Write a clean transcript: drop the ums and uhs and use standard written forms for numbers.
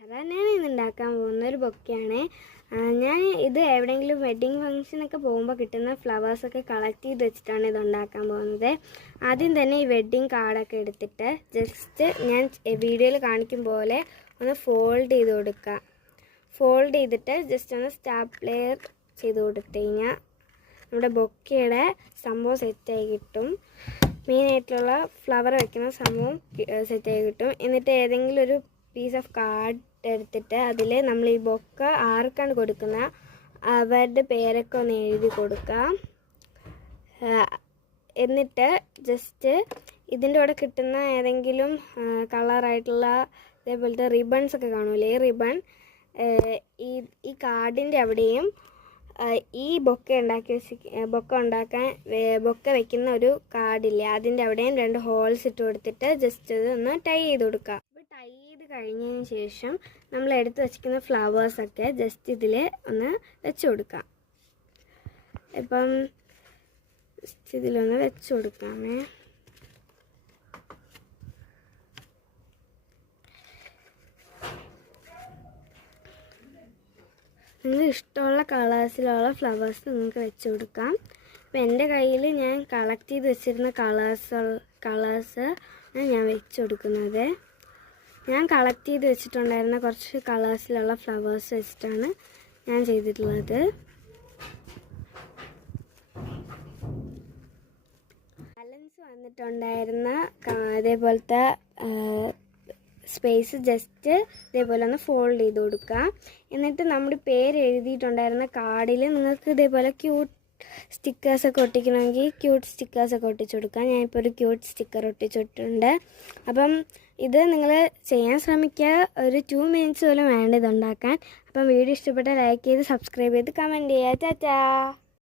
ഞാൻ ഇന്ന് ഉണ്ടാക്കാൻ പോകുന്ന ഒരു ബൊക്കെയാണ്. ഞാൻ ഇത് എവിടെയെങ്കിലും വെഡ്ഡിങ് ഫംഗ്ഷനൊക്കെ പോകുമ്പോൾ കിട്ടുന്ന ഫ്ലവേഴ്സൊക്കെ കളക്ട് ചെയ്ത് വെച്ചിട്ടാണ് ഇത് ഉണ്ടാക്കാൻ പോകുന്നത്. ആദ്യം തന്നെ ഈ വെഡ്ഡിങ് കാർഡൊക്കെ എടുത്തിട്ട് ജസ്റ്റ് ഞാൻ വീഡിയോയിൽ കാണിക്കും പോലെ ഒന്ന് ഫോൾഡ് ചെയ്ത് കൊടുക്കുക. ഫോൾഡ് ചെയ്തിട്ട് ജസ്റ്റ് ഒന്ന് സ്റ്റാപ്ലെയർ ചെയ്ത് കൊടുത്തു കഴിഞ്ഞാൽ നമ്മുടെ ബൊക്കയുടെ സംഭവം സെറ്റായി കിട്ടും. മെയിനായിട്ടുള്ള ഫ്ലവർ വയ്ക്കുന്ന സംഭവം സെറ്റായി കിട്ടും. എന്നിട്ട് ഏതെങ്കിലും ഒരു പീസ് ഓഫ് കാർഡ് എടുത്തിട്ട് അതിൽ നമ്മൾ ഈ ബൊക്ക ആർക്കാണ് കൊടുക്കുന്ന അവരുടെ പേരൊക്കെ ഒന്ന് എഴുതി കൊടുക്കുക. എന്നിട്ട് ജസ്റ്റ് ഇതിൻ്റെ കൂടെ കിട്ടുന്ന ഏതെങ്കിലും കളറായിട്ടുള്ള ഇതേപോലത്തെ റിബൺസ് ഒക്കെ കാണൂലേ, ഈ റിബൺ ഈ കാർഡിൻ്റെ അവിടെയും ഈ ബൊക്ക വെക്കുന്ന ഒരു കാർഡില്ലേ അതിൻ്റെ അവിടെയും 2 ഹോൾസ് ഇട്ട് കൊടുത്തിട്ട് ജസ്റ്റ് ഇതൊന്ന് ടൈ ചെയ്ത് കൊടുക്കുക. അപ്പോൾ ടൈ ചെയ്ത് കഴിഞ്ഞതിന് ശേഷം നമ്മൾ എടുത്ത് വെച്ചിരിക്കുന്ന ഫ്ലവേഴ്സൊക്കെ ജസ്റ്റ് ഇതിൽ ഒന്ന് വെച്ച് കൊടുക്കാം. ഇപ്പം ജസ്റ്റ് ഇതിലൊന്ന് വെച്ച് കൊടുക്കാമേ. നിങ്ങൾക്ക് ഇഷ്ടമുള്ള കളേഴ്സിലുള്ള ഫ്ലവേഴ്സ് നിങ്ങൾക്ക് വെച്ച് കൊടുക്കാം. അപ്പോൾ എൻ്റെ കയ്യിൽ ഞാൻ കളക്ട് ചെയ്ത് വെച്ചിരുന്ന കളേഴ്സ് ഞാൻ വെച്ച് കൊടുക്കുന്നത്. ഞാൻ കളക്ട് ചെയ്ത് വെച്ചിട്ടുണ്ടായിരുന്ന കുറച്ച് കളേഴ്സിലുള്ള ഫ്ലവേഴ്സ് വെച്ചിട്ടാണ് ഞാൻ ചെയ്തിട്ടുള്ളത്. ബാലൻസ് വന്നിട്ടുണ്ടായിരുന്ന ഇതേപോലത്തെ സ്പേസ് ജസ്റ്റ് ഇതേപോലെ ഒന്ന് ഫോൾഡ് ചെയ്ത് കൊടുക്കുക. എന്നിട്ട് നമ്മുടെ പേര് എഴുതിയിട്ടുണ്ടായിരുന്ന കാർഡിൽ നിങ്ങൾക്ക് ഇതേപോലെ ക്യൂട്ട് സ്റ്റിക്കേഴ്സൊക്കെ ഒട്ടിക്കണമെങ്കിൽ ക്യൂട്ട് സ്റ്റിക്കേഴ്സൊക്കെ ഒട്ടിച്ചു കൊടുക്കുക. ഞാനിപ്പോൾ ഒരു ക്യൂട്ട് സ്റ്റിക്കർ ഒട്ടിച്ചിട്ടുണ്ട്. അപ്പം ഇത് നിങ്ങൾ ചെയ്യാൻ ശ്രമിക്കുക. ഒരു 2 മിനിറ്റ്സ് പോലും വേണ്ട ഇതുണ്ടാക്കാൻ. അപ്പം വീഡിയോ ഇഷ്ടപ്പെട്ടാൽ ലൈക്ക് ചെയ്ത് സബ്സ്ക്രൈബ് ചെയ്ത് കമൻറ്റ് ചെയ്യുക. ടാറ്റാ.